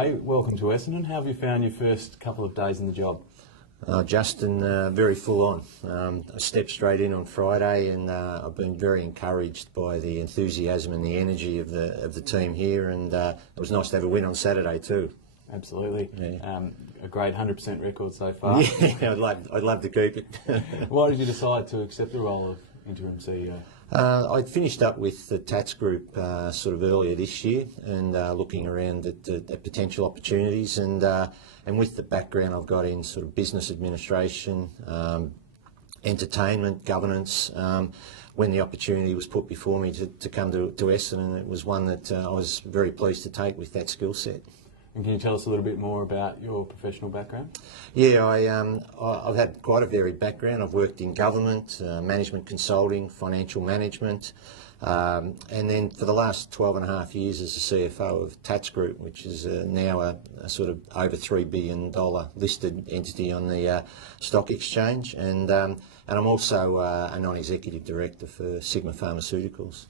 Ray, welcome to Essendon. How have you found your first couple of days in the job? Justin, very full on. I stepped straight in on Friday, and I've been very encouraged by the enthusiasm and the energy of the team here, and it was nice to have a win on Saturday too. Absolutely. Yeah. A great 100% record so far. Yeah, I'd love to keep it. Why did you decide to accept the role of interim CEO? I'd finished up with the Tats Group sort of earlier this year, and looking around at potential opportunities, and with the background I've got in sort of business administration, entertainment, governance, when the opportunity was put before me to come to Essendon, it was one that I was very pleased to take with that skill set. And can you tell us a little bit more about your professional background? Yeah, I've had quite a varied background. I've worked in government, management consulting, financial management, and then for the last 12 and a half years as the CFO of Tats Group, which is now a sort of over $3 billion listed entity on the stock exchange, and I'm also a non-executive director for Sigma Pharmaceuticals.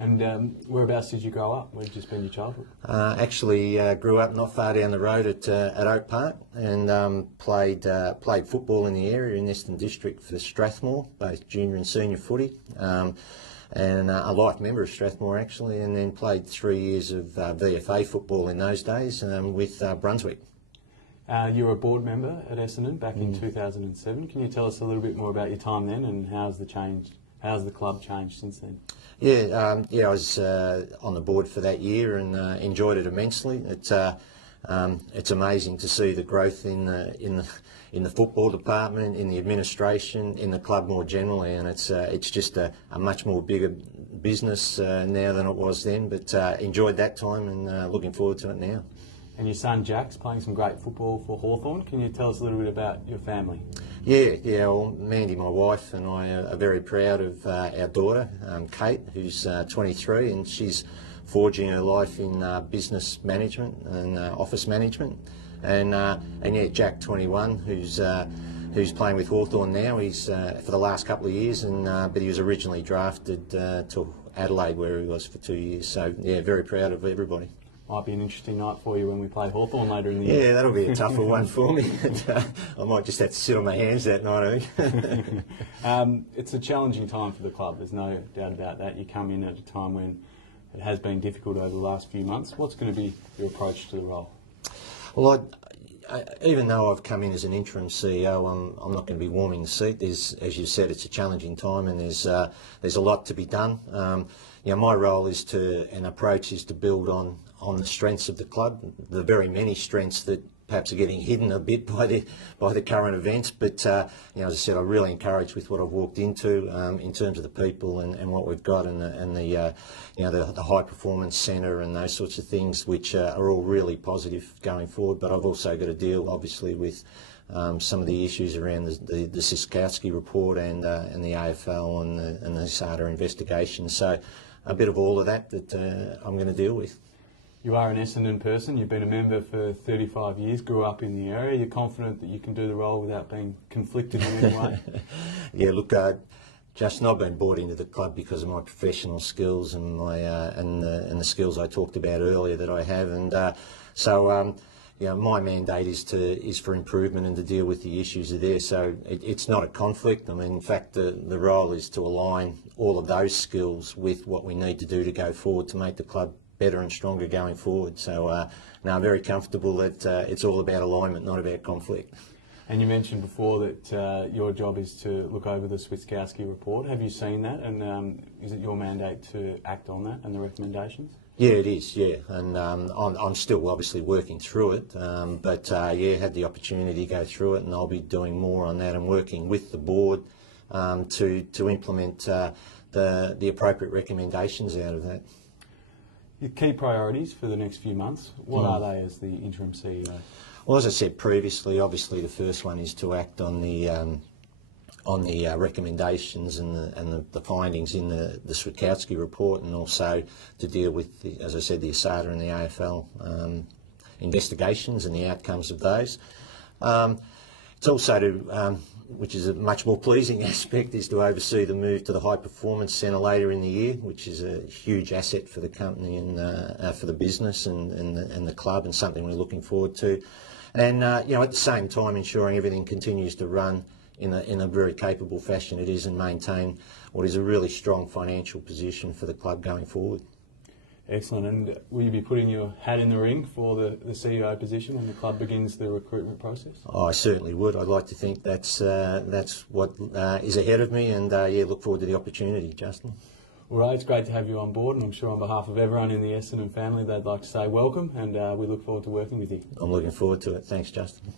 And whereabouts did you grow up? Where did you spend your childhood? Actually, grew up not far down the road at Oak Park, and played football in the area in Essendon District for Strathmore, both junior and senior footy, and a life member of Strathmore actually, and then played 3 years of VFA football in those days with Brunswick. You were a board member at Essendon back in 2007. Can you tell us a little bit more about your time then, and how's the club changed since then? Yeah, I was on the board for that year and enjoyed it immensely. It's amazing to see the growth in the football department, in the administration, in the club more generally, and it's just a much more bigger business now than it was then. But enjoyed that time, and looking forward to it now. And your son Jack's playing some great football for Hawthorn. Can you tell us a little bit about your family? Yeah. Well, Mandy, my wife, and I are very proud of our daughter, Kate, who's 23, and she's forging her life in business management and office management. And yeah, Jack, 21, who's playing with Hawthorn now. He's for the last couple of years, and but he was originally drafted to Adelaide, where he was for 2 years. So yeah, very proud of everybody. Might be an interesting night for you when we play Hawthorn later in the year. Yeah, that'll be a tougher one for me. I might just have to sit on my hands that night, I think. It's a challenging time for the club, there's no doubt about that. You come in at a time when it has been difficult over the last few months. What's going to be your approach to the role? Well, even though I've come in as an interim CEO, I'm not going to be warming the seat. As you said, it's a challenging time, and there's a lot to be done. My role is and approach is to build on the strengths of the club, the very many strengths that perhaps are getting hidden a bit by the current events. But as I said, I'm really encouraged with what I've walked into in terms of the people and what we've got, and the high performance centre and those sorts of things, which are all really positive going forward. But I've also got to deal, obviously, with some of the issues around the Siskowski report and the AFL and the SADA investigation. So a bit of all of that I'm going to deal with. You are an Essendon person. You've been a member for 35 years, grew up in the area. You're confident that you can do the role without being conflicted in any way? Yeah, look, Justin, I've been brought into the club because of my professional skills and my and the skills I talked about earlier that I have, and my mandate is for improvement and to deal with the issues that are there. So it's not a conflict. I mean, in fact, the role is to align all of those skills with what we need to do to go forward to make the club better and stronger going forward. So I'm very comfortable that it's all about alignment, not about conflict. And you mentioned before that your job is to look over the Switkowski report. Have you seen that, and is it your mandate to act on that and the recommendations? Yeah, it is, yeah, and I'm still obviously working through it, but had the opportunity to go through it, and I'll be doing more on that and working with the board to implement the appropriate recommendations out of that. Your key priorities for the next few months, what are they as the interim CEO? Well, as I said previously, obviously the first one is to act on the recommendations and the findings in the Switkowski report, and also to deal with, as I said, the ASADA and the AFL investigations and the outcomes of those. It's also to which is a much more pleasing aspect, is to oversee the move to the High Performance Centre later in the year, which is a huge asset for the company and for the business and the club, and something we're looking forward to. And at the same time, ensuring everything continues to run in a very capable fashion it is, and maintain what is a really strong financial position for the club going forward. Excellent. And will you be putting your hat in the ring for the CEO position when the club begins the recruitment process? I certainly would. I'd like to think that's what is ahead of me, and look forward to the opportunity, Justin. All right, it's great to have you on board, and I'm sure on behalf of everyone in the Essendon family, they'd like to say welcome, and we look forward to working with you. I'm looking forward to it. Thanks, Justin.